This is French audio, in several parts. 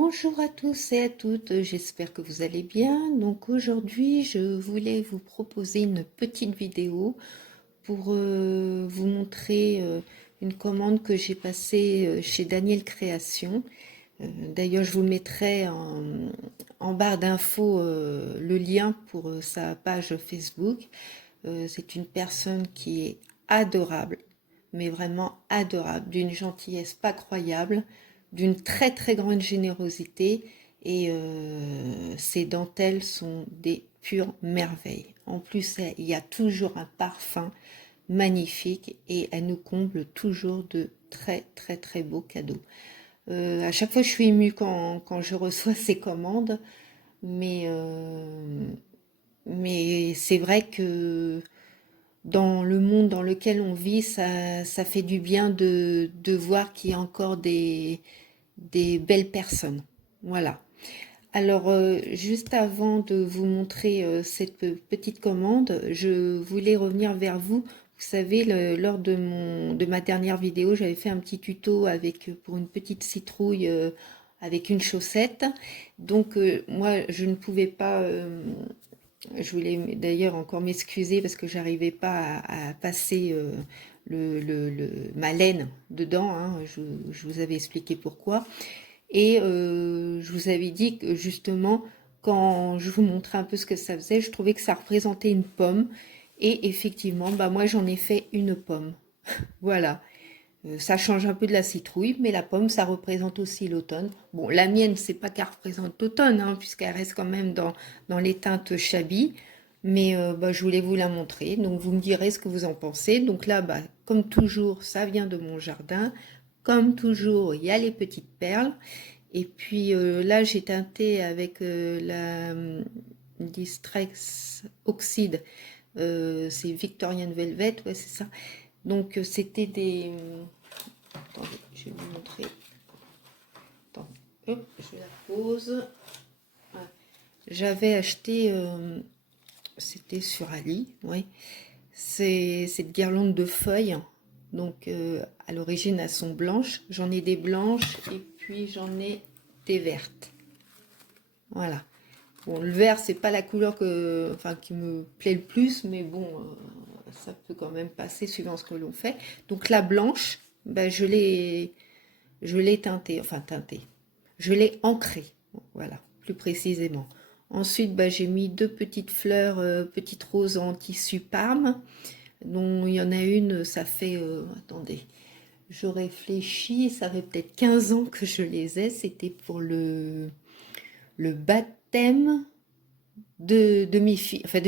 Bonjour à tous et à toutes, j'espère que vous allez bien. Donc aujourd'hui, je voulais vous proposer une petite vidéo pour vous montrer une commande que j'ai passée chez Daniel Création. D'ailleurs, je vous mettrai en barre d'infos le lien pour sa page Facebook. C'est une personne qui est adorable, mais vraiment adorable, d'une gentillesse pas croyable, d'une très très grande générosité, et ses dentelles sont des pures merveilles. En plus, il y a toujours un parfum magnifique et elle nous comble toujours de très très très beaux cadeaux. À chaque fois, je suis émue quand je reçois ces commandes, mais, mais c'est vrai que dans le monde dans lequel on vit, ça fait du bien de voir qu'il y a encore des belles personnes. Voilà. Alors, juste avant de vous montrer cette petite commande, je voulais revenir vers vous. Vous savez, lors de ma dernière vidéo, j'avais fait un petit tuto pour une petite citrouille avec une chaussette. Donc, moi, je ne pouvais pas... je voulais d'ailleurs encore m'excuser parce que j'arrivais pas à passer ma laine dedans, hein. Je vous avais expliqué pourquoi. Et je vous avais dit que justement, quand je vous montrais un peu ce que ça faisait, je trouvais que ça représentait une pomme. Et effectivement, bah moi j'en ai fait une pomme. Voilà. Ça change un peu de la citrouille, mais la pomme, ça représente aussi l'automne. Bon, la mienne, c'est pas qu'elle représente l'automne, hein, puisqu'elle reste quand même dans les teintes chablis. Mais bah, je voulais vous la montrer. Donc, vous me direz ce que vous en pensez. Donc là, bah, comme toujours, ça vient de mon jardin. Comme toujours, il y a les petites perles. Et puis là, j'ai teinté avec la Distrex Oxide. C'est Victorian Velvet, ouais, c'est ça. Donc, c'était des... attendez, je vais vous montrer. Attendez, hop, je la pose. Ouais. J'avais acheté, c'était sur Ali, ouais. C'est cette guirlande de feuilles. Donc, à l'origine, elles sont blanches. J'en ai des blanches et puis j'en ai des vertes. Voilà. Bon, le vert, c'est pas la couleur qui me plaît le plus, mais bon, ça peut quand même passer suivant ce que l'on fait. Donc la blanche, ben, je l'ai teintée, enfin teintée. Je l'ai ancrée, voilà, plus précisément. Ensuite, ben, j'ai mis deux petites fleurs, petites roses en tissu Parme, dont il y en a une, ça fait, attendez, je réfléchis, ça fait peut-être 15 ans que je les ai. C'était pour le baptême de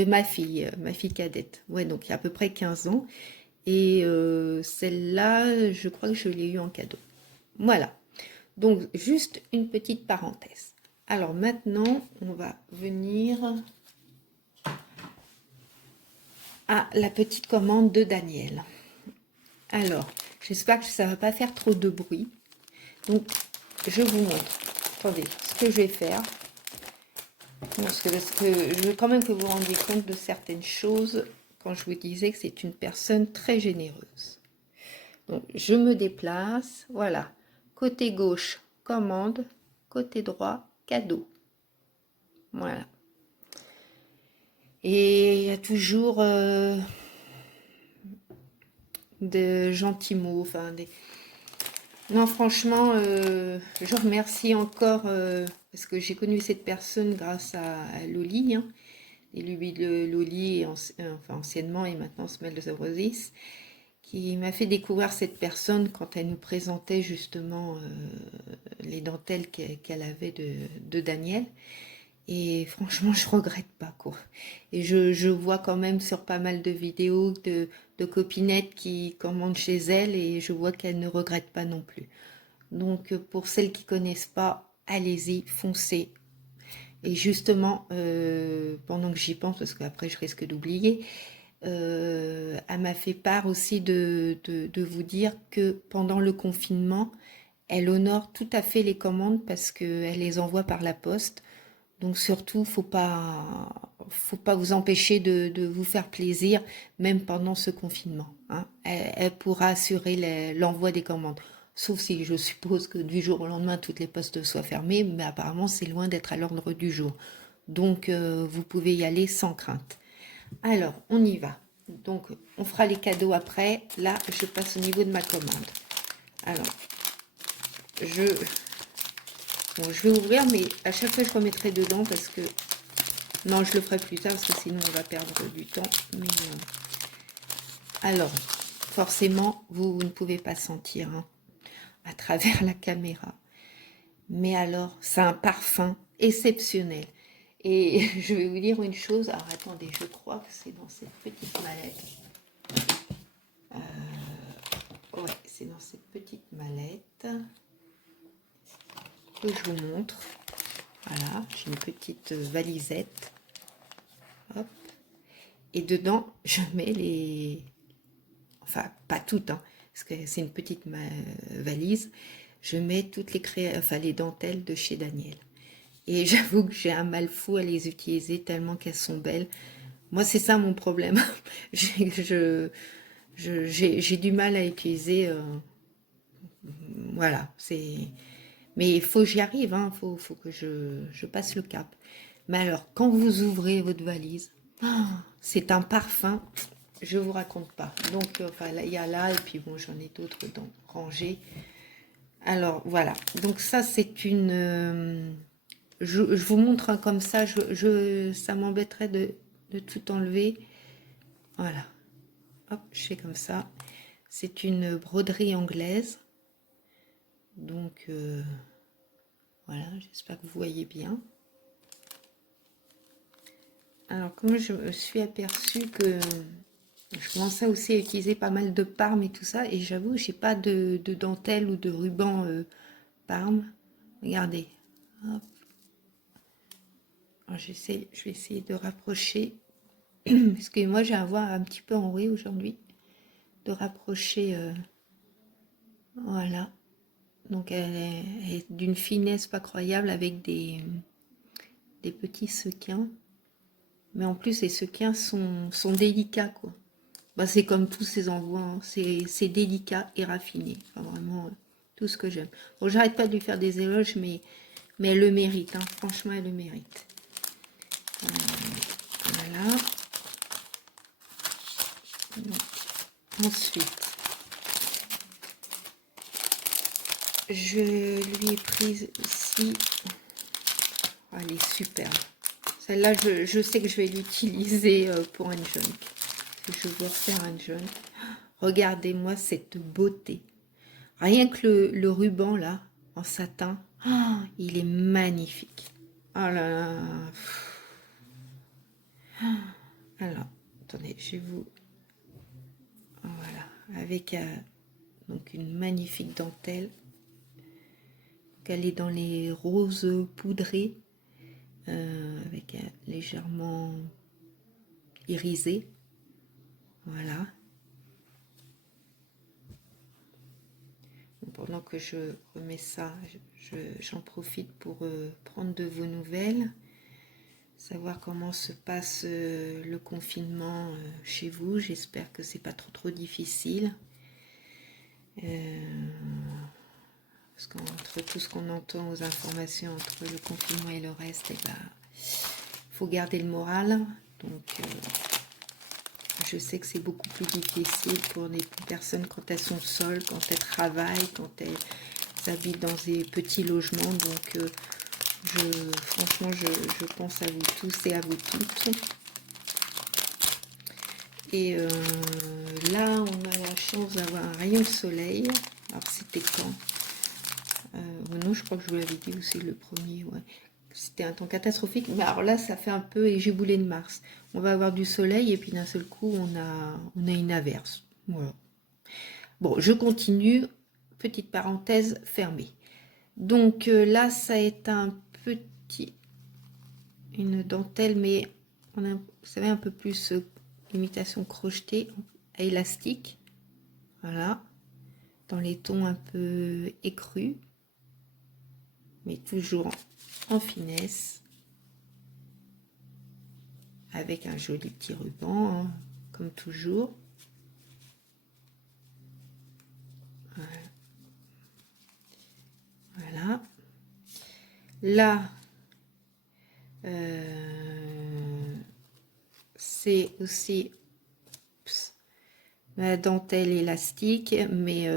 ma fille cadette. Ouais, donc il y a à peu près 15 ans. Et celle-là, je crois que je l'ai eu en cadeau. Voilà. Donc, juste une petite parenthèse. Alors maintenant, on va venir à la petite commande de Daniel. Alors, j'espère que ça ne va pas faire trop de bruit. Donc, je vous montre. Attendez, ce que je vais faire. Parce que je veux quand même que vous vous rendiez compte de certaines choses quand je vous disais que c'est une personne très généreuse. Donc, je me déplace. Voilà. Côté gauche, commande. Côté droit, cadeau. Voilà. Et il y a toujours de gentils mots. Enfin, non, franchement, je remercie encore parce que j'ai connu cette personne grâce à Loli, hein, et lui de Loli, enfin anciennement et maintenant Smell de Roses, qui m'a fait découvrir cette personne quand elle nous présentait justement les dentelles qu'elle avait de Daniel. Et franchement, je regrette pas, quoi. Et je vois quand même sur pas mal de vidéos de copinettes qui commandent chez elle et je vois qu'elle ne regrette pas non plus. Donc, pour celles qui connaissent pas, allez-y, foncez. Et justement, pendant que j'y pense, parce qu'après je risque d'oublier, elle m'a fait part aussi de vous dire que pendant le confinement, elle honore tout à fait les commandes parce qu'elle les envoie par la poste. Donc surtout, faut pas vous empêcher de vous faire plaisir, même pendant ce confinement, hein. Elle pourra assurer l'envoi des commandes. sauf si je suppose que du jour au lendemain, toutes les postes soient fermées, mais apparemment, c'est loin d'être à l'ordre du jour. Donc, vous pouvez y aller sans crainte. Alors, on y va. Donc, on fera les cadeaux après. Là, je passe au niveau de ma commande. Alors, bon, je vais ouvrir, mais à chaque fois, je remettrai dedans parce que... Non, je le ferai plus tard parce que sinon, on va perdre du temps. Mais, alors, forcément, vous ne pouvez pas sentir hein, à travers la caméra. Mais alors, c'est un parfum exceptionnel. Et je vais vous dire une chose. Alors, attendez, je crois que c'est dans cette petite mallette. Ouais, c'est dans cette petite mallette que je vous montre. Voilà, j'ai une petite valisette. Hop. Et dedans, je mets les... Enfin, pas toutes, hein, parce que c'est une petite valise. Je mets toutes les dentelles de chez Daniel. Et j'avoue que j'ai un mal fou à les utiliser tellement qu'elles sont belles. Moi, c'est ça mon problème. j'ai du mal à utiliser... voilà, c'est... Mais il faut que j'y arrive, hein, faut que je passe le cap. Mais alors, quand vous ouvrez votre valise, c'est un parfum, je vous raconte pas. Donc, enfin, là, il y a là, et puis bon, j'en ai d'autres dans rangées. Alors, voilà. Donc ça, c'est une... je vous montre comme ça, ça m'embêterait de tout enlever. Voilà. Hop, je fais comme ça. C'est une broderie anglaise. Donc, voilà, j'espère que vous voyez bien. Alors, comme je me suis aperçue que je commençais aussi à utiliser pas mal de parme et tout ça, et j'avoue, j'ai pas de dentelle ou de ruban parme. Regardez. Hop. Alors, je vais essayer de rapprocher. Excusez-moi, j'ai un voix un petit peu enrouée aujourd'hui. De rapprocher. Voilà. Donc, elle est d'une finesse pas croyable avec des petits sequins. Mais en plus, les sequins sont délicats, quoi. Bah, c'est comme tous ces envois, hein. C'est délicat et raffiné. Enfin, vraiment, tout ce que j'aime. Bon, j'arrête pas de lui faire des éloges, mais elle le mérite. Hein. Franchement, elle le mérite. Voilà. Donc, ensuite, je lui ai prise ici. Oh, elle est superbe. Celle-là, je sais que je vais l'utiliser pour un junk. Je veux refaire un junk. Regardez-moi cette beauté. Rien que le ruban, là, en satin, oh, il est magnifique. Oh là là. Alors, attendez, je vais vous... Voilà, avec donc une magnifique dentelle. Elle est dans les roses poudrés, avec légèrement irisé. Voilà. Pendant que je remets ça, j'en profite pour prendre de vos nouvelles, savoir comment se passe le confinement chez vous. J'espère que c'est pas trop difficile. Parce qu'entre tout ce qu'on entend aux informations, entre le confinement et le reste, faut garder le moral. Donc, je sais que c'est beaucoup plus difficile pour les personnes quand elles sont seules, quand elles travaillent, quand elles habitent dans des petits logements. Donc, franchement, je pense à vous tous et à vous toutes. Et là, on a la chance d'avoir un rayon de soleil. Alors, c'était quand non, je crois que je vous l'avais dit aussi le premier, ouais. C'était un temps catastrophique, mais alors là, ça fait un peu égiboulé de Mars. On va avoir du soleil et puis d'un seul coup, on a une averse. Voilà. Bon, je continue. Petite parenthèse fermée. Donc là, ça est une dentelle, mais vous savez, un peu plus imitation crochetée, élastique. Voilà. Dans les tons un peu écrus, mais toujours en finesse, avec un joli petit ruban, hein, comme toujours. Voilà. Voilà. Là, c'est aussi la dentelle élastique, mais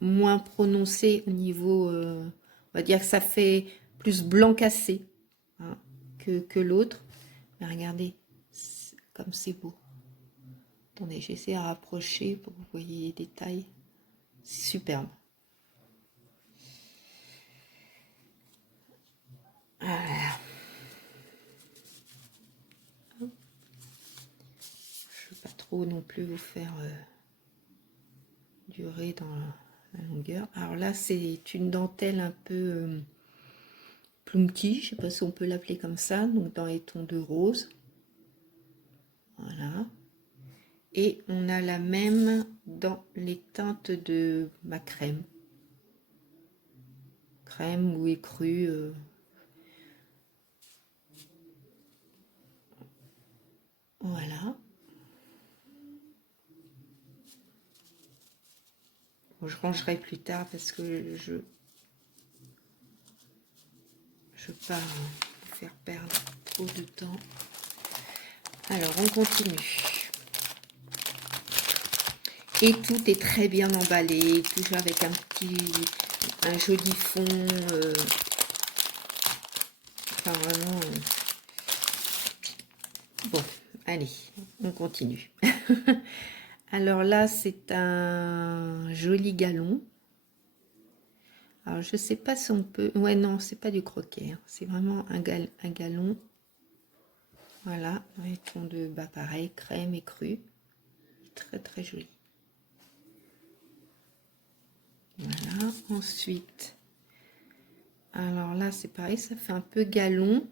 moins prononcée au niveau, on va dire que ça fait plus blanc cassé, hein, que l'autre. Mais regardez, comme c'est beau. Attendez, j'essaie de rapprocher pour que vous voyez les détails. C'est superbe. Voilà. Je ne veux pas trop non plus vous faire durer dans la longueur. Alors là, c'est une dentelle un peu plumty, je ne sais pas si on peut l'appeler comme ça, donc dans les tons de rose. Voilà. Et on a la même dans les teintes de ma crème. Crème ou écrue. Voilà. Bon, je rangerai plus tard parce que je veux pas vous faire perdre trop de temps. Alors, on continue. Et tout est très bien emballé, toujours avec un joli fond. Enfin, vraiment. Bon, allez, on continue. Alors là, c'est un joli galon. Alors, je sais pas si on peut... Ouais, non, c'est pas du croquet. Hein. C'est vraiment un galon. Voilà, un ton de bas pareil, crème et cru. Très, très joli. Voilà, ensuite... Alors là, c'est pareil, ça fait un peu galon.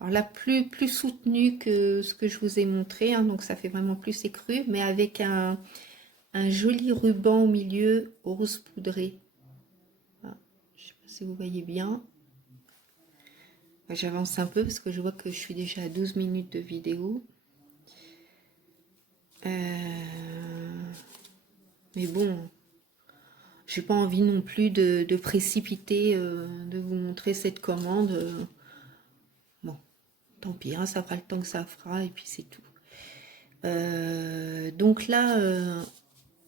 Alors là, plus soutenu que ce que je vous ai montré. Hein, donc, ça fait vraiment plus écru, mais avec un joli ruban au milieu, rose poudré. Voilà. Je ne sais pas si vous voyez bien. J'avance un peu parce que je vois que je suis déjà à 12 minutes de vidéo. Mais bon, j'ai pas envie non plus de précipiter, de vous montrer cette commande. Bon, tant pis, hein, ça fera le temps que ça fera et puis c'est tout. Donc là,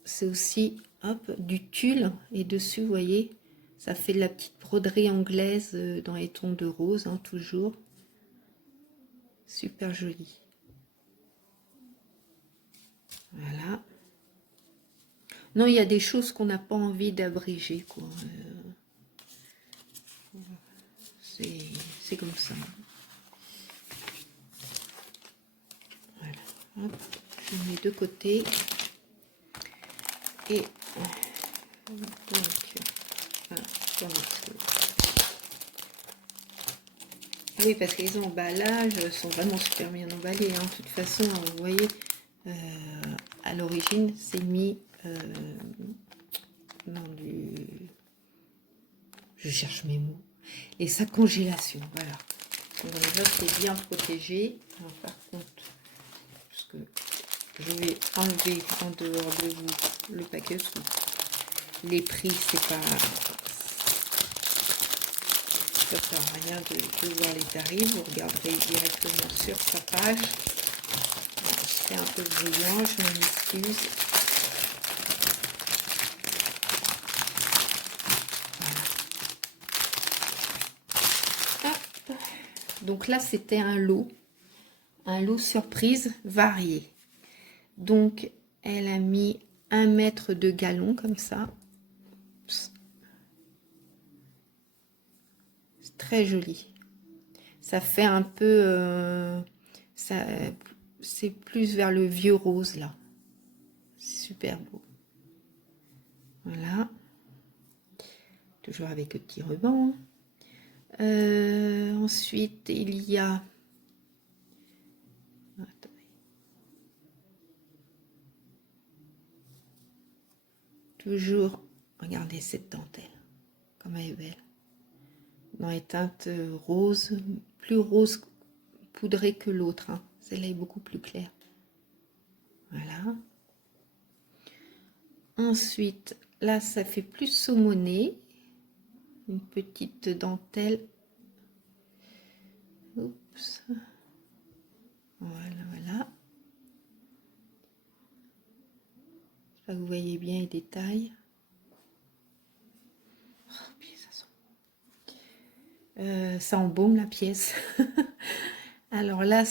c'est aussi hop, du tulle et dessus, vous voyez, ça fait de la petite broderie anglaise dans les tons de rose, hein, toujours. Super joli. Voilà. Non, il y a des choses qu'on n'a pas envie d'abréger, quoi. C'est comme ça. Voilà. Hop, je mets de côté. Et donc, voilà, ah oui, parce que les emballages sont vraiment super bien emballés. Hein. De toute façon, vous voyez, à l'origine, c'est mis dans du... Je cherche mes mots. Et sa congélation, voilà. Donc déjà, c'est bien protégé. Alors, par contre, parce que je vais enlever en dehors de vous le paquet. Les prix, c'est pas... Ça sert à rien de voir les tarifs. Vous regarderez directement sur sa page. C'est un peu bruyant, je m'en excuse. Voilà. Hop. Donc là, c'était un lot surprise varié. Donc, elle a mis 1 mètre de galon comme ça. C'est très joli. Ça fait un peu... c'est plus vers le vieux rose là. Super beau. Voilà. Toujours avec le petit ruban. Ensuite, il y a... Attendez. Toujours, regardez cette dentelle, comme elle est belle. Dans les teintes roses, plus rose poudrée que l'autre. Hein. Celle-là est beaucoup plus claire. Voilà. Ensuite, là, ça fait plus saumonné. une petite dentelle. Oups. Voilà, voilà. J'espère que vous voyez bien les détails. Oh, puis ça embaume la pièce. Alors là,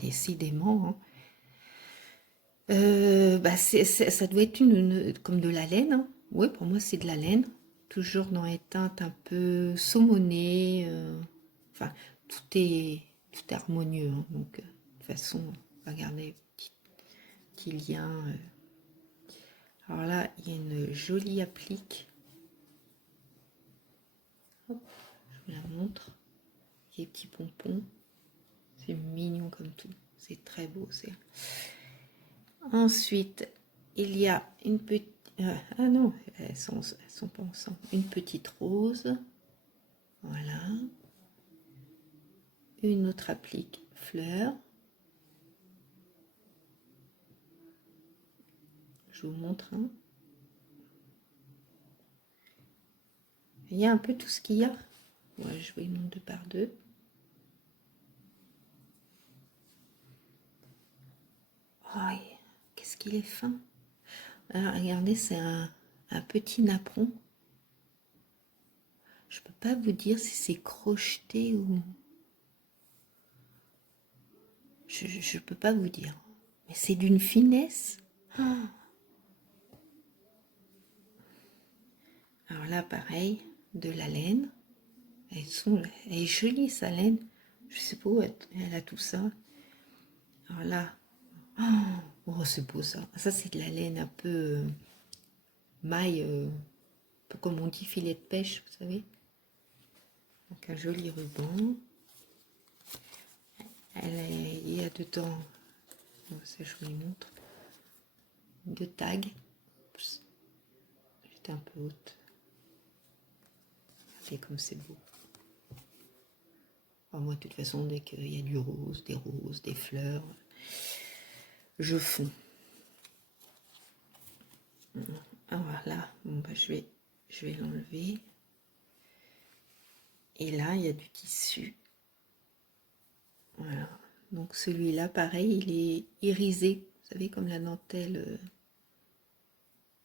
décidément, hein. Ça doit être comme de la laine, hein. Oui, pour moi, c'est de la laine. Toujours dans les teintes un peu saumonées. Enfin, tout est harmonieux, hein. Donc, de toute façon, regardez, petit lien. Alors là, il y a une jolie applique. Hop, je vous la montre. Des petits pompons. C'est mignon comme tout. C'est très beau. Ensuite, il y a une petite... ah non, elles sont pas ensemble. Une petite rose. Voilà. Une autre applique fleur. Je vous montre. Hein. Il y a un peu tout ce qu'il y a. Ouais, je vais une 2 par 2. Oh, qu'est-ce qu'il est fin. Alors, regardez, c'est un petit napperon. Je peux pas vous dire si c'est crocheté ou... Je peux pas vous dire. Mais c'est d'une finesse. Oh. Alors là, pareil, de la laine. Elle est jolie, sa laine. Je sais pas où elle a tout ça. Alors là, oh c'est beau ça. Ça, c'est de la laine un peu maille, un peu comme on dit filet de pêche, vous savez. Donc un joli ruban. Il y a dedans, ça je vous les montre, 2 tags. Oups, j'étais un peu haute. Regardez comme c'est beau. Alors moi, de toute façon, dès qu'il y a du rose, des fleurs, je fonds. Alors là, bon, bah, je vais l'enlever. Et là, il y a du tissu. Voilà. Donc celui-là, pareil, il est irisé. Vous savez, comme la dentelle.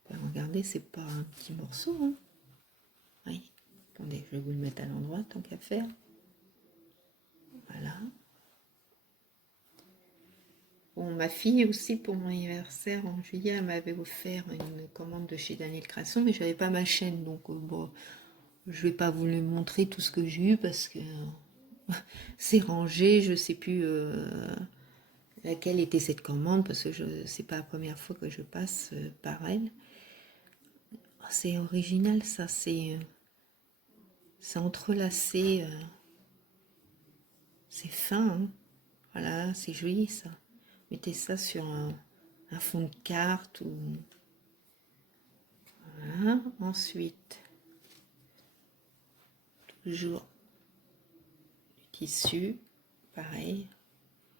Regardez, c'est pas un petit morceau. Hein. Oui. Attendez, je vais vous le mettre à l'endroit, tant qu'à faire. Voilà. Bon, ma fille aussi, pour mon anniversaire en juillet, elle m'avait offert une commande de chez Daniel Cresson, mais j'avais pas ma chaîne, donc bon, je vais pas vous le montrer tout ce que j'ai eu parce que c'est rangé, je sais plus laquelle était cette commande parce que c'est pas la première fois que je passe par elle. Oh, c'est original ça, c'est entrelacé, c'est fin, hein. Voilà, c'est joli ça. Mettez ça sur un fond de carte ou... Voilà. Ensuite, toujours du tissu, pareil,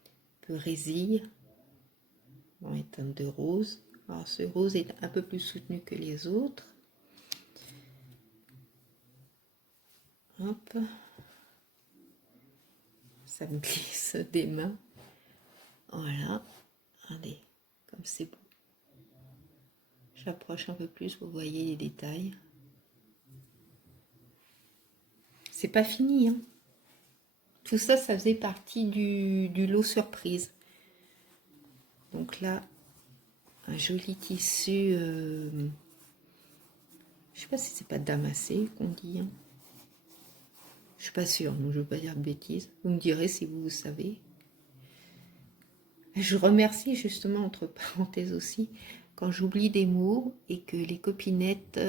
un peu résille, dans les teintes de rose. Alors ce rose est un peu plus soutenu que les autres. Hop, ça me glisse des mains. Voilà, regardez, comme c'est beau. J'approche un peu plus, vous voyez les détails. C'est pas fini, hein. Tout ça, ça faisait partie du lot surprise. Donc là, un joli tissu, je sais pas si c'est pas damassé qu'on dit, hein. Je suis pas sûre, donc je veux pas dire de bêtises. Vous me direz si vous savez. Je remercie justement, entre parenthèses aussi, quand j'oublie des mots et que les copinettes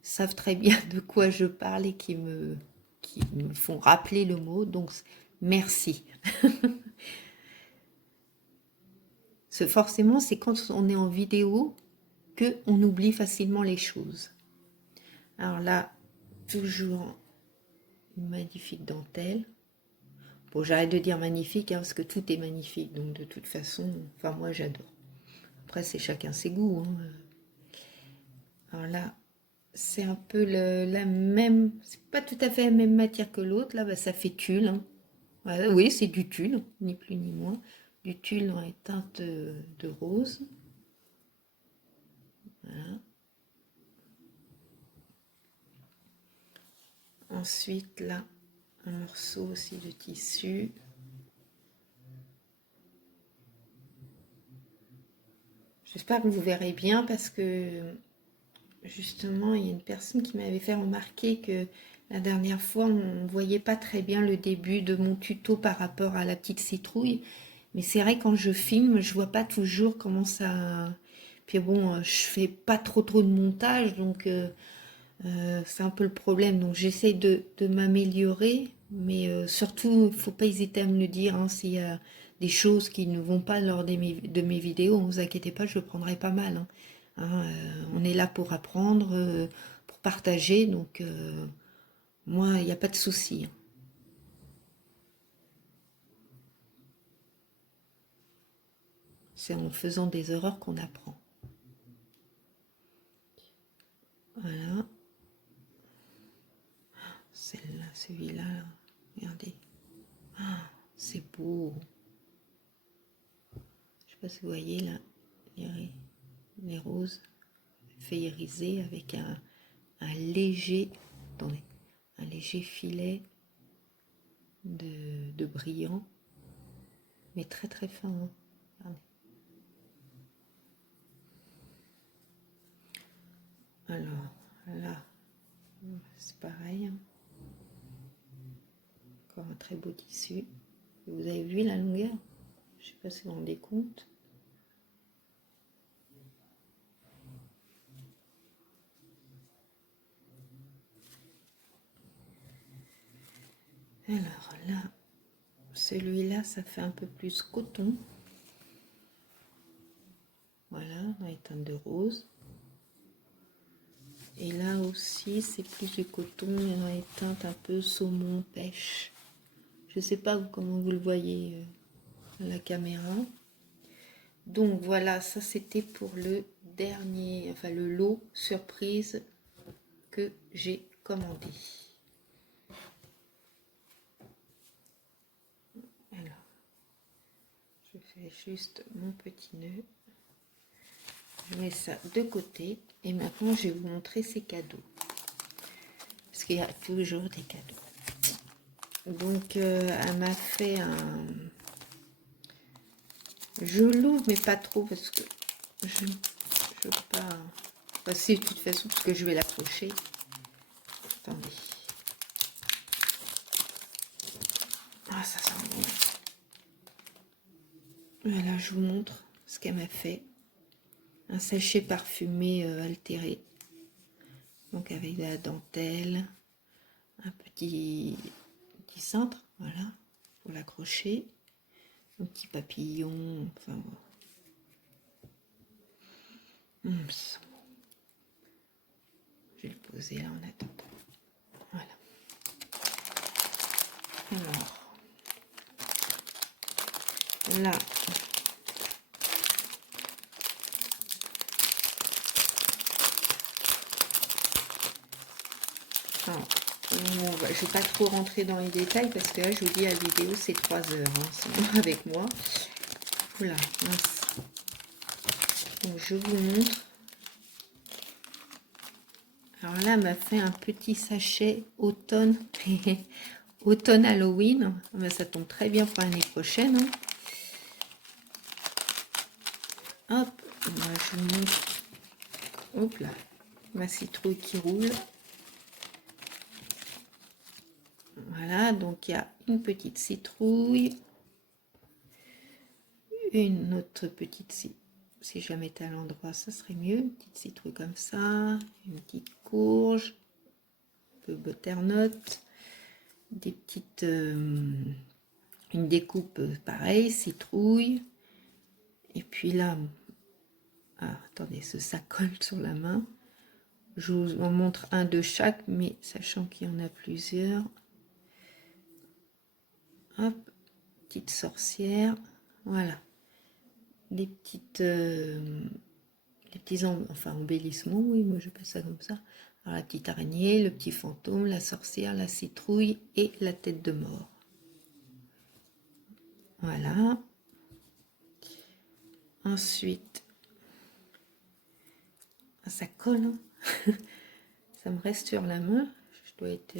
savent très bien de quoi je parle et qui me font rappeler le mot. Donc, merci. Forcément, c'est quand on est en vidéo qu'on oublie facilement les choses. Alors là, toujours une magnifique dentelle. Bon, j'arrête de dire magnifique, hein, parce que tout est magnifique. Donc, de toute façon, enfin, moi, j'adore. Après, c'est chacun ses goûts. Hein. Alors là, c'est un peu la même, c'est pas tout à fait la même matière que l'autre. Là, bah, ça fait tulle, hein. Voilà, oui, c'est du tulle, ni plus ni moins. Du tulle dans les teintes de rose. Voilà. Ensuite, là, un morceau aussi de tissu. J'espère que vous verrez bien parce que justement, il y a une personne qui m'avait fait remarquer que la dernière fois, on ne voyait pas très bien le début de mon tuto par rapport à la petite citrouille. Mais c'est vrai, quand je filme, je vois pas toujours comment ça... Puis bon, je fais pas trop de montage, donc c'est un peu le problème. Donc j'essaie de m'améliorer, mais surtout, il faut pas hésiter à me le dire, hein, s'il y a des choses qui ne vont pas lors de mes vidéos. Ne vous inquiétez pas, je le prendrai pas mal, hein. Hein, on est là pour apprendre, pour partager, donc moi, il n'y a pas de souci, hein. C'est en faisant des erreurs qu'on apprend. Voilà. Celle-là, celui-là, là. Regardez. Ah, c'est beau. Je sais pas si vous voyez là, les roses fait iriser avec un léger, attendez, un léger filet de brillant, mais très fin, hein. Alors là, c'est pareil, hein. Encore un très beau tissu. Vous avez vu la longueur? Je sais pas si vous vous rendez compte. Alors là, celui-là, ça fait un peu plus coton. Voilà, dans les teintes de rose. Et là aussi, c'est plus du coton, mais dans les teintes un peu saumon, pêche. Je sais pas comment vous le voyez à la caméra. Donc voilà, ça c'était pour le dernier, enfin le lot surprise que j'ai commandé. Alors, je fais juste mon petit nœud. Je mets ça de côté et maintenant je vais vous montrer ces cadeaux. Parce qu'il y a toujours des cadeaux. Donc elle m'a fait un... Je l'ouvre mais pas trop parce que je ne veux pas passer de toute façon parce que je vais l'accrocher. Attendez. Ah, ça sent bon. Voilà, je vous montre ce qu'elle m'a fait. Un sachet parfumé altéré. Donc avec de la dentelle. Un petit cintre, voilà, pour l'accrocher. Un petit papillon, enfin voilà. Je vais le poser là en attendant. Voilà. Alors, là, alors, je ne vais pas trop rentrer dans les détails parce que là, je vous dis, la vidéo, c'est 3 heures, hein, avec moi. Voilà, mince. Donc, je vous montre. Alors là, elle m'a fait un petit sachet automne. Automne Halloween. Ça tombe très bien pour l'année prochaine, hein. Hop, moi je vous montre. Hop là, ma citrouille qui roule. Voilà, donc il y a une petite citrouille, une autre petite citrouille. Si je la mettais à l'endroit, ça serait mieux. Une petite citrouille comme ça, une petite courge, un peu butternut, des petites, une découpe pareil, citrouille. Et puis là, ah, attendez, ça colle sur la main. Je vous en montre un de chaque, mais sachant qu'il y en a plusieurs. Hop, petite sorcière, voilà. Les petites les petits enfin, embellissements, oui, moi j'appelle ça comme ça. Alors, la petite araignée, le petit fantôme, la sorcière, la citrouille et la tête de mort. Voilà. Ensuite, ça colle, hein. Ça me reste sur la main. Je dois être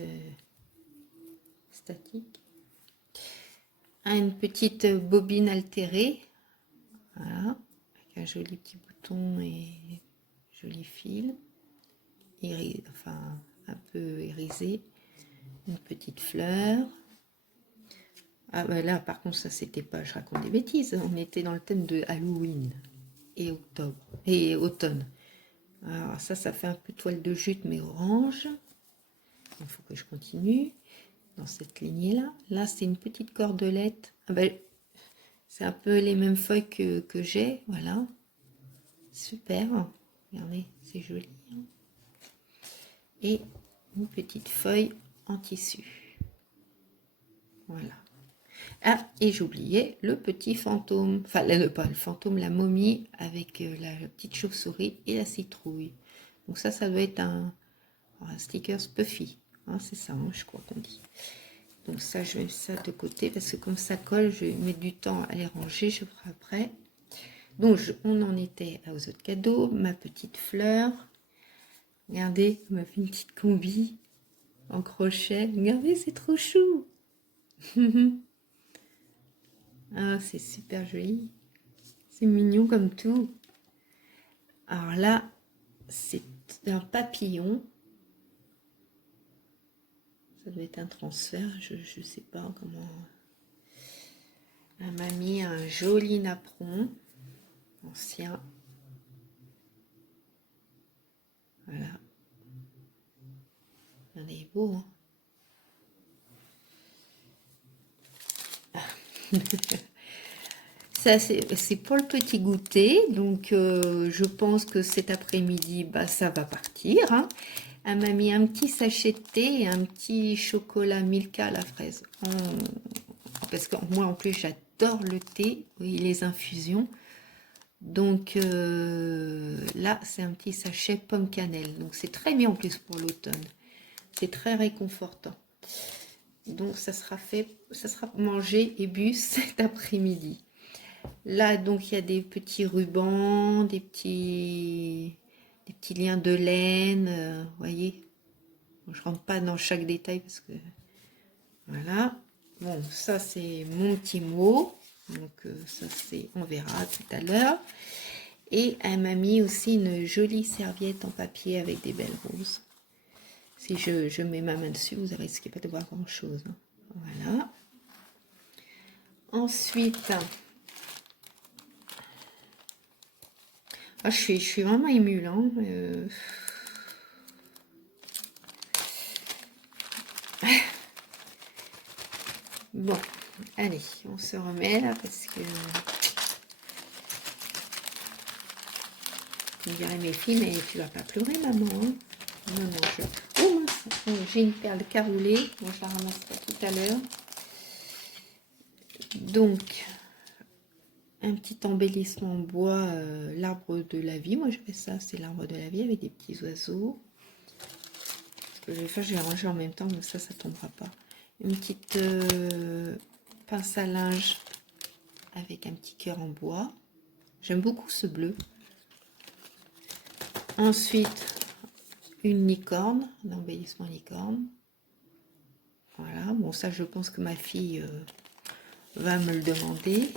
statique. Une petite bobine altérée. Voilà. Avec un joli petit bouton et joli fil. Enfin, un peu irisé. Une petite fleur. Ah bah là, par contre, ça c'était pas, je raconte des bêtises. On était dans le thème de Halloween et octobre et automne. Alors ça fait un peu toile de jute mais orange. Il faut que je continue dans cette lignée là. Là c'est une petite cordelette. Ah ben, c'est un peu les mêmes feuilles que j'ai. Voilà. Super. Regardez, c'est joli. Et une petite feuille en tissu. Voilà. Ah, et j'oubliais le petit fantôme. Enfin, pas le fantôme, la momie avec la petite chauve-souris et la citrouille. Donc ça doit être un sticker Puffy. Hein, c'est ça, hein, je crois qu'on dit. Donc ça, je mets ça de côté parce que comme ça colle, je vais mettre du temps à les ranger, je ferai après. Donc on en était aux autres cadeaux, ma petite fleur. Regardez, on m'a fait une petite combi en crochet. Regardez, c'est trop chou. Ah, c'est super joli. C'est mignon comme tout. Alors là, c'est un papillon. Ça doit être un transfert, je ne sais pas comment. Elle m'a mis un joli napperon ancien. Voilà. Il est beau, hein. Ça, c'est pour le petit goûter. Donc, je pense que cet après-midi, bah, ça va partir. Hein. Elle m'a mis un petit sachet de thé et un petit chocolat Milka à la fraise. Parce que moi, en plus, j'adore le thé, oui, les infusions. Donc, là, c'est un petit sachet pomme cannelle. Donc, c'est très bien en plus pour l'automne. C'est très réconfortant. Donc, ça sera mangé et bu cet après-midi. Là, donc, il y a des petits rubans, des petits liens de laine, vous voyez. Je rentre pas dans chaque détail parce que... Voilà. Bon, ça, c'est mon petit mot. Donc, ça, on verra tout à l'heure. Et elle m'a mis aussi une jolie serviette en papier avec des belles roses. Si je mets ma main dessus, vous ne risquez pas de voir grand-chose. Hein. Voilà. Ensuite... Ah, je suis vraiment émue là. Bon, allez, on se remet là parce que... Je dirais mes filles, mais tu vas pas pleurer, maman. Hein. Non, non, oh, j'ai une perle caroulée. Bon, je la ramasserai tout à l'heure. Donc, un petit embellissement en bois, l'arbre de la vie. Moi, je fais ça, c'est l'arbre de la vie avec des petits oiseaux. Ce que je vais faire, je vais ranger en même temps, mais ça tombera pas. Une petite pince à linge avec un petit cœur en bois. J'aime beaucoup ce bleu. Ensuite, une licorne, un embellissement licorne. Voilà, bon ça je pense que ma fille va me le demander.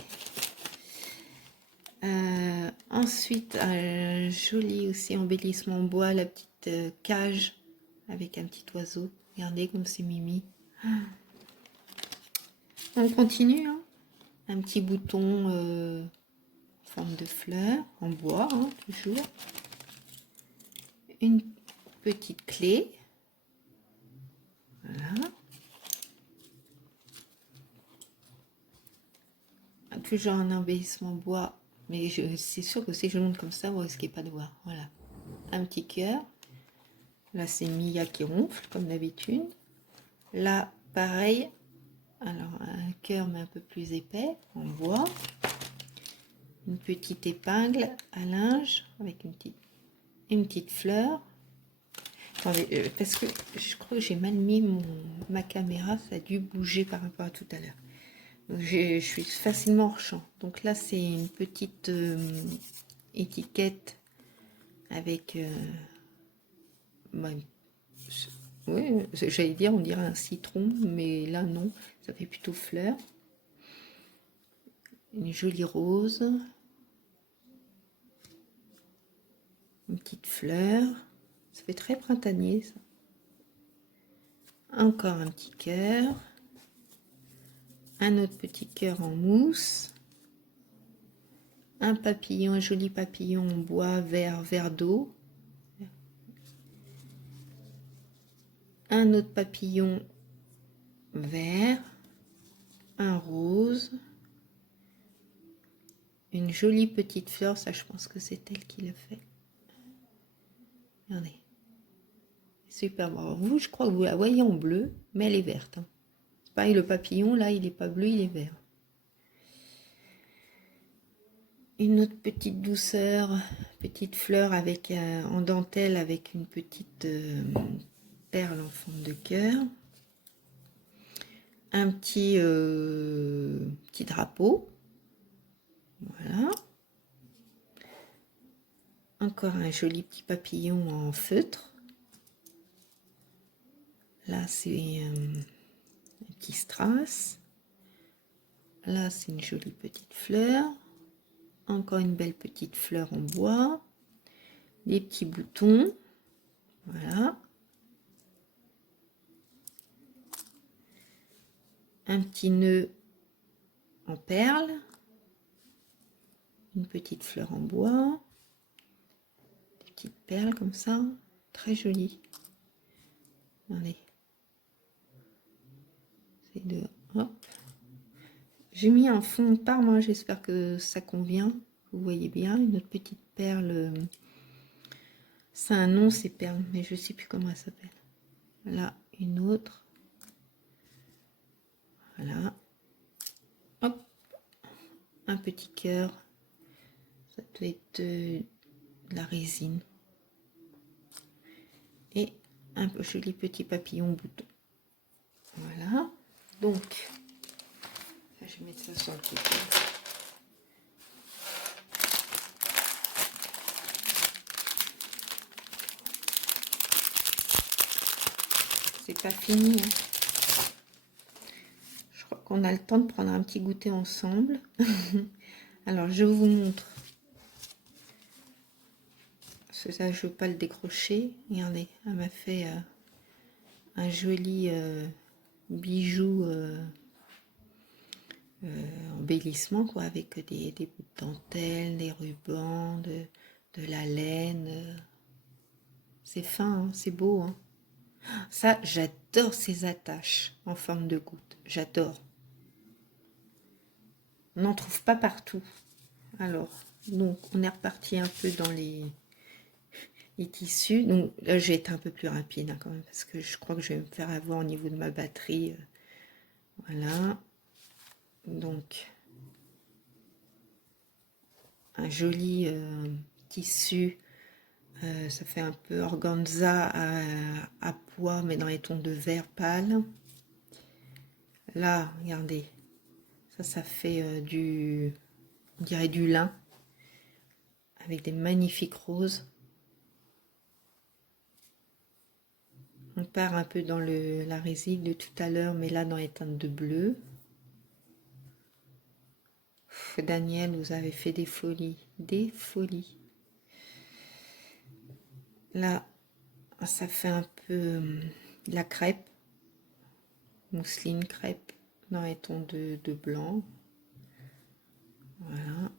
Ensuite, un joli aussi embellissement en bois, la petite cage avec un petit oiseau. Regardez comme c'est mimi. On continue, hein. Un petit bouton en forme de fleur, en bois, hein, toujours. Une petite clé. Voilà. Toujours un embellissement bois, mais c'est sûr que si je monte comme ça, vous risquez pas de voir. Voilà. Un petit cœur. Là, c'est Mia qui ronfle, comme d'habitude. Là, pareil. Alors, un cœur, mais un peu plus épais, en bois. une petite épingle à linge avec une petite fleur. Attendez, parce que je crois que j'ai mal mis ma caméra, ça a dû bouger par rapport à tout à l'heure. Donc je suis facilement hors champ. Donc là, c'est une petite étiquette avec... oui, j'allais dire, on dirait un citron, mais là, non. Ça fait plutôt fleur. Une jolie rose. Une petite fleur. Ça fait très printanier, ça. Encore un petit cœur. Un autre petit cœur en mousse. Un papillon, un joli papillon en bois vert d'eau. Un autre papillon vert. Un rose. Une jolie petite fleur, ça je pense que c'est elle qui l'a fait. Regardez. Super beau. Vous, je crois que vous la voyez en bleu, mais elle est verte. Hein. C'est pareil, le papillon, là, il n'est pas bleu, il est vert. Une autre petite douceur, petite fleur avec en dentelle avec une petite perle en forme de cœur. Un petit drapeau. Voilà. Encore un joli petit papillon en feutre. Là, c'est un petit strass. Là, c'est une jolie petite fleur. Encore une belle petite fleur en bois. Des petits boutons. Voilà. Un petit nœud en perles. Une petite fleur en bois. Des petites perles comme ça. Très jolies. Allez. C'est de... Hop. J'ai mis un fond de parme, j'espère que ça convient. Vous voyez bien, une autre petite perle. C'est un nom, ces perles, mais je ne sais plus comment elle s'appelle. Là, une autre. Voilà. Hop. Un petit cœur. Ça doit être de la résine. Et un joli petit papillon bouton. Voilà. Donc, je vais mettre ça sur le côté. C'est pas fini. Hein. Je crois qu'on a le temps de prendre un petit goûter ensemble. Alors, je vous montre. Ça, je ne veux pas le décrocher. Regardez, elle m'a fait un joli bijou embellissement, quoi, avec des bouts de dentelle, des rubans, de la laine. C'est fin, hein, c'est beau. Hein. Ça, j'adore ces attaches en forme de goutte. J'adore. On n'en trouve pas partout. Alors, donc, on est reparti un peu dans les tissus. Donc, là, j'ai été un peu plus rapide hein, quand même, parce que je crois que je vais me faire avoir au niveau de ma batterie. Voilà. Donc, un joli tissu. Ça fait un peu organza à pois, mais dans les tons de vert pâle. Là, regardez. Ça fait on dirait du lin. Avec des magnifiques roses. On part un peu dans la résine de tout à l'heure, mais là dans les teintes de bleu. Daniel, vous avez fait des folies. Des folies. Là, ça fait un peu la crêpe. Mousseline crêpe dans les tons de blanc. Voilà.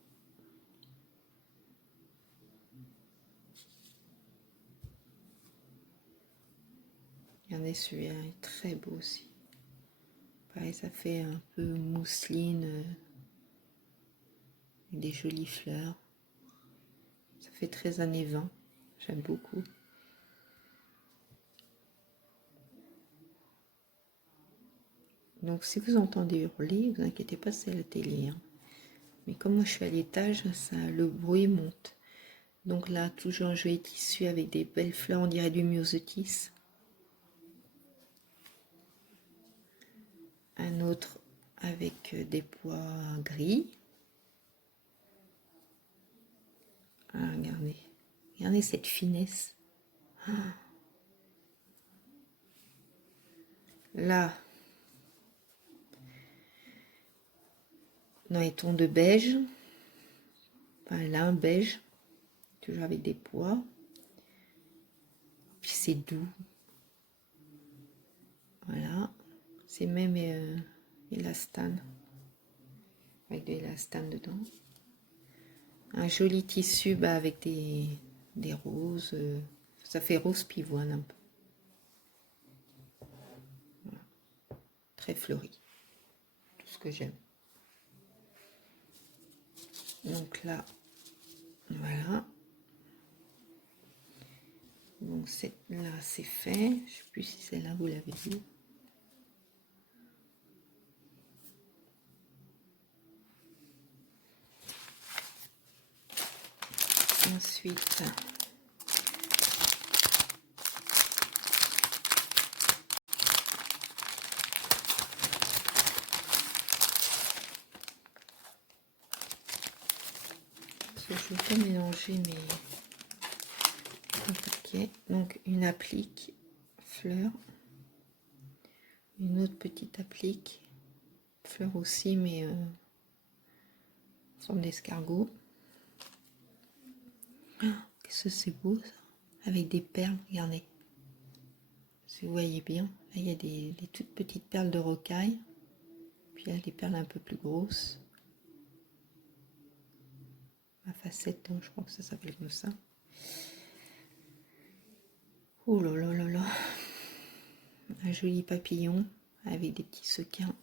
Regardez, celui-là est très beau aussi. Pareil, ça fait un peu mousseline. Des jolies fleurs. Ça fait très années 20. J'aime beaucoup. Donc si vous entendez hurler, vous inquiétez pas, c'est la télé. Hein. Mais comme moi je suis à l'étage, ça, le bruit monte. Donc là, toujours un joli tissu avec des belles fleurs, on dirait du myosotis. Un autre avec des pois gris. Ah, regardez. Regardez cette finesse. Ah. Là, dans les tons de beige. Enfin, là, un beige. Toujours avec des pois. Puis c'est doux. Voilà. C'est même élastane. Avec de l'élastane dedans. Un joli tissu avec des roses. Ça fait rose pivoine un peu. Voilà. Très fleuri. Tout ce que j'aime. Donc là, voilà. Donc là, c'est fait. Je ne sais plus si celle-là, vous l'avez vu. Ensuite, je ne veux pas mélanger mes paquets. Donc une applique fleur, une autre petite applique fleur aussi, mais en forme d'escargot. Qu'est-ce que c'est beau ça, avec des perles, regardez. Si vous voyez bien, là il y a des toutes petites perles de rocaille, puis il y a des perles un peu plus grosses. À facette, donc je crois que ça s'appelle comme ça. Oh là là là là. Un joli papillon avec des petits sequins.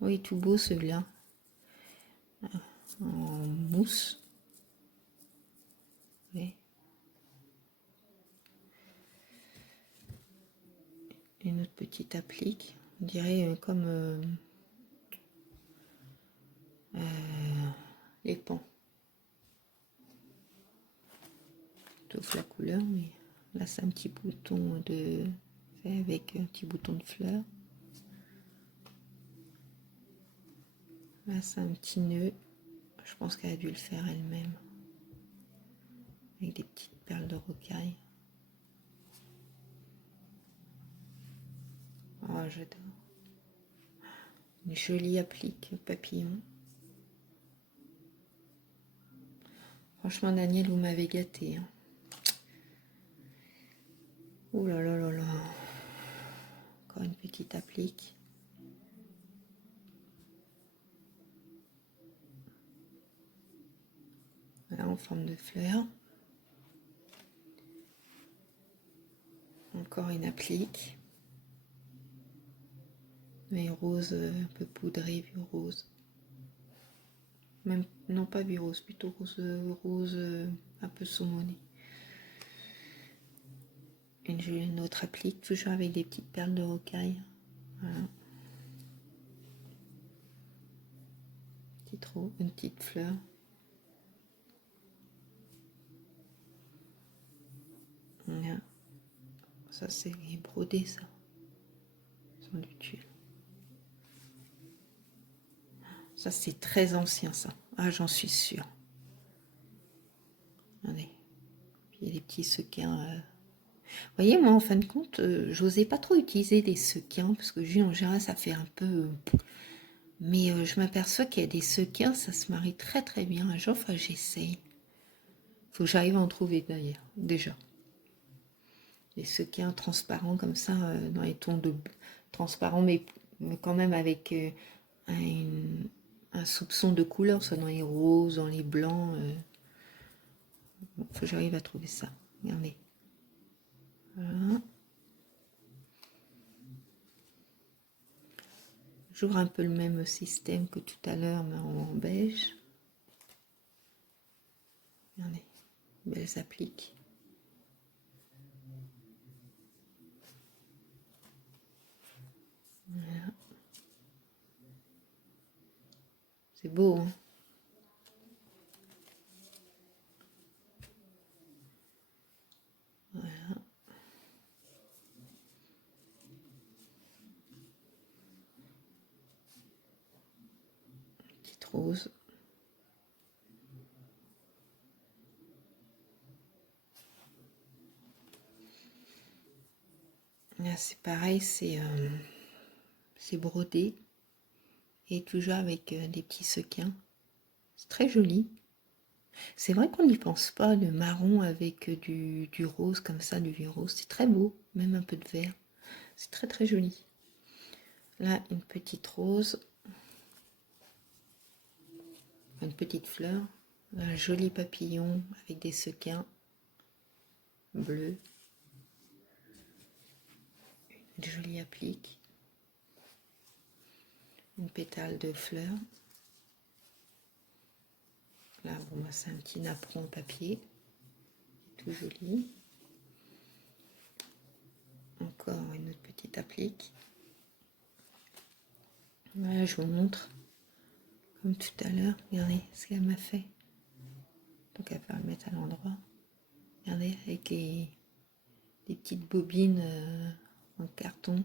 Oui, tout beau celui-là. En mousse. Oui. Une autre petite applique. On dirait comme les pans. Sauf la couleur, mais là c'est un petit bouton de fait avec un petit bouton de fleurs. Là c'est un petit nœud. Je pense qu'elle a dû le faire elle-même. Avec des petites perles de rocaille. Oh, j'adore. Une jolie applique papillon. Franchement, Daniel, vous m'avez gâté. Hein. Ouh là là là là. Encore une petite applique. Voilà, en forme de fleur. Encore une applique. Mais rose, un peu poudré, vieux rose. Même, non pas vieux rose, plutôt rose un peu saumoné. Une autre applique, toujours avec des petites perles de rocaille. Voilà. Une petite fleur. Voilà. Ça c'est brodé ça. Sans du tulle. Ça c'est très ancien ça. Ah j'en suis sûre. Regardez. Puis il y a les petits sequins. Vous voyez, moi en fin de compte, j'osais pas trop utiliser des sequins parce que en général ça fait un peu. Mais je m'aperçois qu'il y a des sequins, ça se marie très très bien. Un jour, enfin j'essaye. Faut que j'arrive à en trouver d'ailleurs, déjà. Des sequins transparents comme ça, dans les tons de transparents, mais quand même avec un soupçon de couleur, soit dans les roses, dans les blancs. Faut que j'arrive à trouver ça. Regardez. Voilà. J'ouvre un peu le même système que tout à l'heure, mais en beige. Regardez, belles appliques. Voilà. C'est beau, hein? Voilà. Petite rose. Là, c'est pareil, c'est brodé et toujours avec des petits sequins. C'est très joli. C'est vrai qu'on n'y pense pas, le marron avec du rose comme ça, du vieux rose. C'est très beau, même un peu de vert. C'est très très joli. Là, une petite rose. Une petite fleur. Un joli papillon avec des sequins bleus. Une jolie applique. Une pétale de fleur. Là, bon, c'est un petit napperon papier. Tout joli. Encore une autre petite applique. Voilà, je vous montre. Comme tout à l'heure, regardez ce qu'elle m'a fait. Donc, elle va le mettre à l'endroit. Regardez, avec des petites bobines en carton.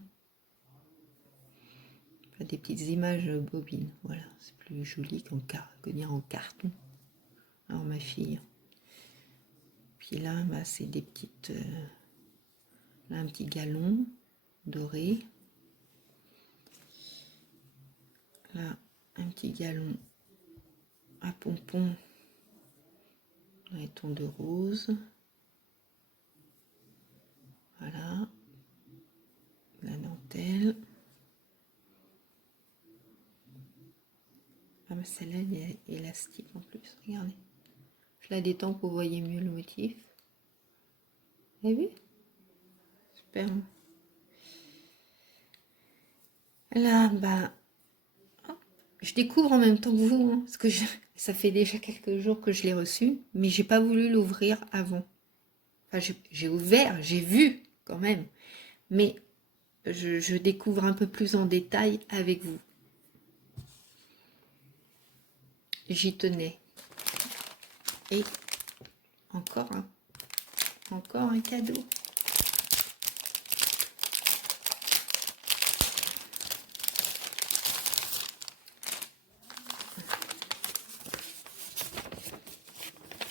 Enfin, des petites images bobines. Voilà, c'est plus joli que dire en carton. Alors, ma fille. Puis là, bah, c'est des petites... là, un petit galon doré. Là, un petit galon à pompons dans les tons de rose. Voilà. La dentelle. Ah, mais celle-là, elle est élastique en plus. Regardez. Je la détends pour que vous voyez mieux le motif. Vous avez vu? Super. Là, bah, je découvre en même temps que vous, hein, parce que ça fait déjà quelques jours que je l'ai reçu, mais j'ai pas voulu l'ouvrir avant. Enfin, j'ai ouvert, j'ai vu quand même, mais je découvre un peu plus en détail avec vous. J'y tenais. Et encore un cadeau.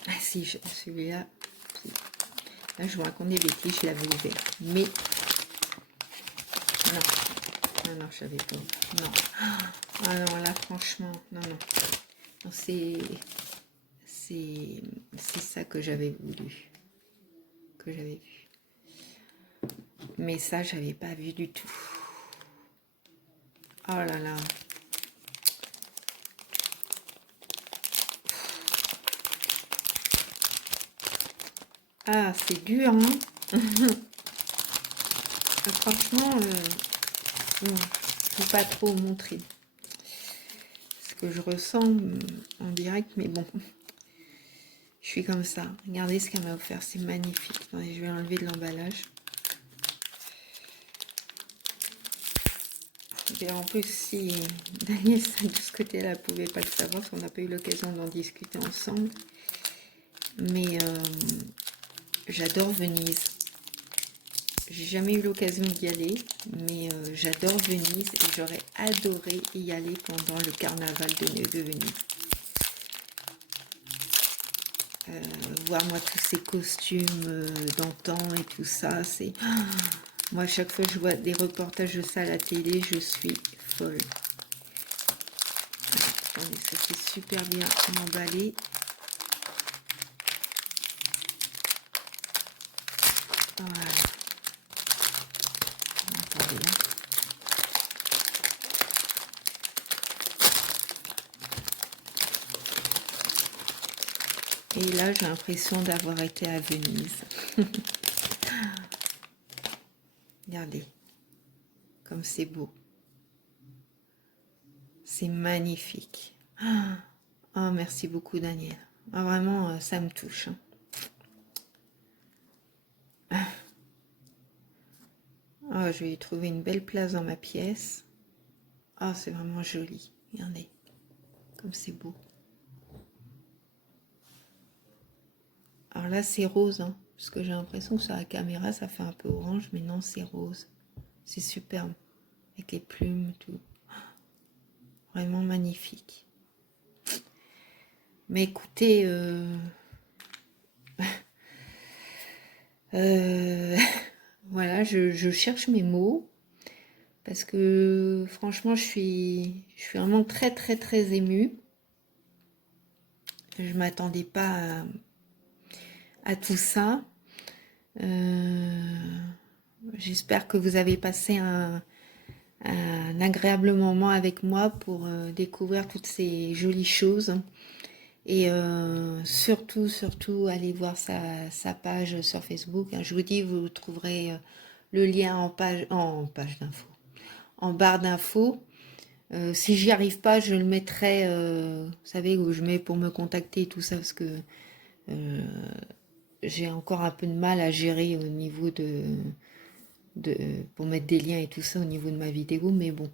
Ah si, celui-là, là je vous raconte des bêtises, je l'avais ouvert. Mais, non, je savais pas. Non. Ah non, là franchement, non. Non, c'est ça que j'avais voulu. Que j'avais vu. Mais ça, j'avais pas vu du tout. Oh là là. Ah, c'est dur, hein. Franchement, bon, je ne peux pas trop montrer ce que je ressens en direct, mais bon, je suis comme ça. Regardez ce qu'elle m'a offert, c'est magnifique. Attendez, je vais enlever de l'emballage. Et en plus, si Daniel, de ce côté-là, ne pouvait pas le savoir, parce qu'on n'a pas eu l'occasion d'en discuter ensemble, mais j'adore Venise. J'ai jamais eu l'occasion d'y aller, mais j'adore Venise et j'aurais adoré y aller pendant le carnaval de Venise. Voir moi tous ces costumes d'antan et tout ça, c'est... Moi, à chaque fois que je vois des reportages de ça à la télé, je suis folle. Attendez, ça c'est super bien emballé. Voilà. Attendez, hein. Et là, j'ai l'impression d'avoir été à Venise. Regardez, comme c'est beau. C'est magnifique. Oh, merci beaucoup, Daniel. Ah, vraiment, ça me touche. Oh, je vais y trouver une belle place dans ma pièce. Oh, c'est vraiment joli. Regardez. comme c'est beau. Alors là, c'est rose, hein, parce que j'ai l'impression que sur la caméra, ça fait un peu orange, mais non, c'est rose. C'est superbe, avec les plumes, tout. Vraiment magnifique. Mais écoutez, voilà, je cherche mes mots, parce que franchement, je suis vraiment très, très, très émue. Je m'attendais pas à tout ça. J'espère que vous avez passé un agréable moment avec moi pour découvrir toutes ces jolies choses. Et surtout, surtout, allez voir sa page sur Facebook. Je vous dis, vous trouverez le lien en page d'infos, en barre d'infos. Si j'y arrive pas, je le mettrai, vous savez, où je mets pour me contacter et tout ça, parce que j'ai encore un peu de mal à gérer au niveau pour mettre des liens et tout ça au niveau de ma vidéo, mais bon,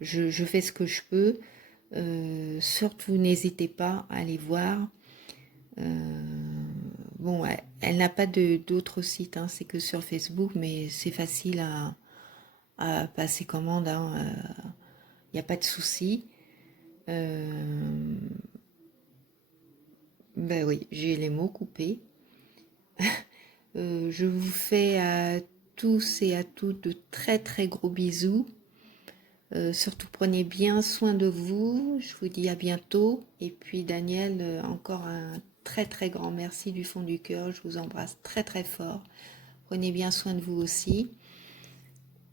je fais ce que je peux. Surtout, n'hésitez pas à aller voir. Bon, elle n'a pas d'autres sites, hein, c'est que sur Facebook, mais c'est facile à passer commande, hein, il n'y a pas de souci. Ben oui, j'ai les mots coupés. Je vous fais à tous et à toutes de très très gros bisous. Surtout prenez bien soin de vous. Je vous dis à bientôt. Et puis Daniel, encore un très très grand merci du fond du cœur. Je vous embrasse très très fort. Prenez bien soin de vous aussi.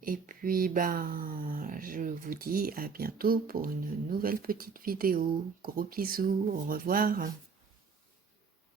Et puis je vous dis à bientôt pour une nouvelle petite vidéo. Gros bisous. Au revoir.